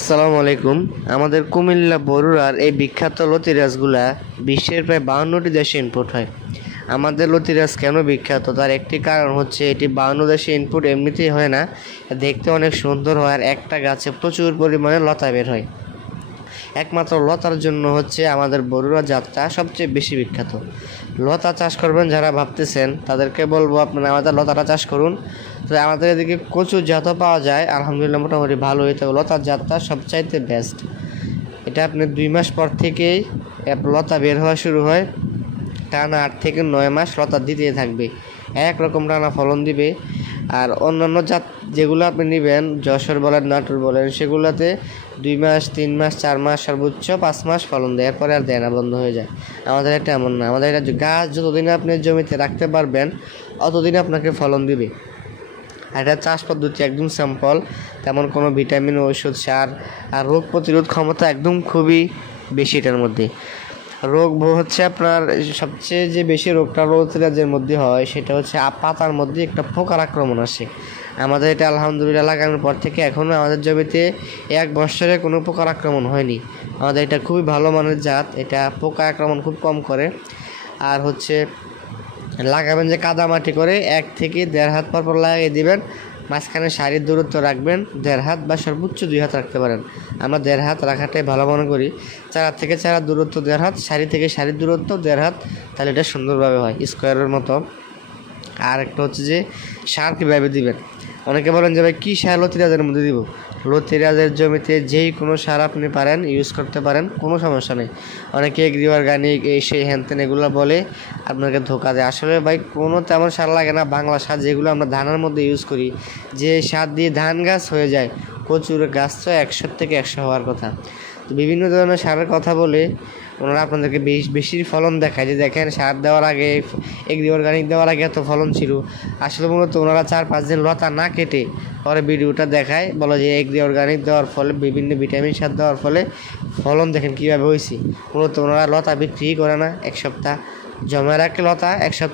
আসসালামু আলাইকুম। আমাদের কুমিল্লা বরুড়ার এই বিখ্যাত লতিরাজগুলা বিশ্বের প্রায় 52টি দেশে ইনপুট হয়। আমাদের লতিরাজ কেন বিখ্যাত তার একটি কারণ হচ্ছে এটি 52 দেশে ইনপুট এমনিতেই হয় না, দেখতে অনেক সুন্দর হয় আর একটা গাছে প্রচুর পরিমাণে লতা বের হয়। একমাত্র লতার জন্য হচ্ছে আমাদের বরুড়া জাতটা সবচেয়ে বেশি বিখ্যাত। লতা চাষ করবেন যারা ভাবতেছেন তাদেরকে বলবো আপনারা আমাদের লতাটা চাষ করুন। তো আমাদের এদিকে কচুর জাতও পাওয়া যায়, আলহামদুলিল্লাহ মোটামুটি ভালোই। তো লতার জাতটা সবচাইতে বেস্ট। এটা আপনি 2 মাস পর থেকেই লতা বের হওয়া শুরু হয়, টানা 8 থেকে 9 মাস লতা দিতেই থাকবে, একরকম টানা ফলন দিবে। আর অন্যান্য জাত যেগুলো আপনি নেবেন, যশোর বলেন নাটোর বলেন, সেগুলোতে 2 মাস 3 মাস 4 মাস সর্বোচ্চ 5 মাস ফলন দেয়, এরপরে আর দেয় না, বন্ধ হয়ে যায়। আমাদের এটা এমন না, আমাদের এটা গাছ যতদিন আপনি জমিতে রাখতে পারবেন অতদিন আপনাকে ফলন দিবে। আর এটা চাষ পদ্ধতি একদম সিম্পল, তেমন কোনো ভিটামিন ওষুধ সার আর রোগ প্রতিরোধ ক্ষমতা একদম খুবই বেশি এটার মধ্যে। রোগ হচ্ছে আপনার সবচেয়ে যে বেশি রোগটা লতিরাজের মধ্যে হয় সেটা হচ্ছে পাতার মধ্যে একটা পোকার আক্রমণ আসে। আমাদের এটা আলহামদুলিল্লাহ লাগানোর পর থেকে এখনও আমাদের জমিতে 1 বছরে কোনো পোকার আক্রমণ হয়নি। আমাদের এটা খুবই ভালো মানের জাত, এটা পোকা আক্রমণ খুব কম করে। আর হচ্ছে লাগাবেন যে কাদা মাটি করে 1 থেকে 1.5 হাত পর লাগিয়ে দিবেন, মাঝখানে সারির দূরত্ব রাখবেন 1.5 হাত বা সর্বোচ্চ 2 হাত রাখতে পারেন। আমরা 1.5 হাত রাখাটাই ভালো মনে করি। চারা থেকে চারার দূরত্ব 1.5 হাত, সারি থেকে সারির দূরত্ব 1.5 হাত, তাহলে এটা সুন্দরভাবে হয় স্কোয়ারের মতো। আর একটা হচ্ছে যে সার কীভাবে দিবেন, অনেকে বলেন যে ভাই কী সার লতিরাজের মধ্যে দিব। লতিরাজের জমিতে যেই কোনো সার আপনি পারেন ইউজ করতে পারেন, কোনো সমস্যা নেই। অনেকে এগ্রি অর্গানিক এই সেই হ্যানতেন এগুলো বলে আপনাকে ধোকা দেয়। আসলে ভাই কোনো তেমন সার লাগে না, বাংলা সার যেগুলো আমরা ধানের মধ্যে ইউজ করি, যে সার দিয়ে ধান গাছ হয়ে যায়, কচুর গাছ তো 100 থেকে 100 হওয়ার কথা। তো বিভিন্ন ধরনের সারের কথা বলে ওনারা আপনাদেরকে বেশি ফলন দেখায়, যে দেখেন সার দেওয়ার আগে এগ্রি অর্গানিক দেওয়ার আগে এত ফলন ছিল। আসলে মূলত ওনারা 4-5 দিন লতা না কেটে পরে ভিডিওটা দেখায়, বলে যে এগ্রি অর্গানিক দেওয়ার ফলে বিভিন্ন ভিটামিন সার দেওয়ার ফলে ফলন দেখেন কীভাবে হয়েছে। মূলত ওনারা লতা বিক্রি করে না, 1 সপ্তাহ জমা রাখে লতা, 1 সপ্তাহ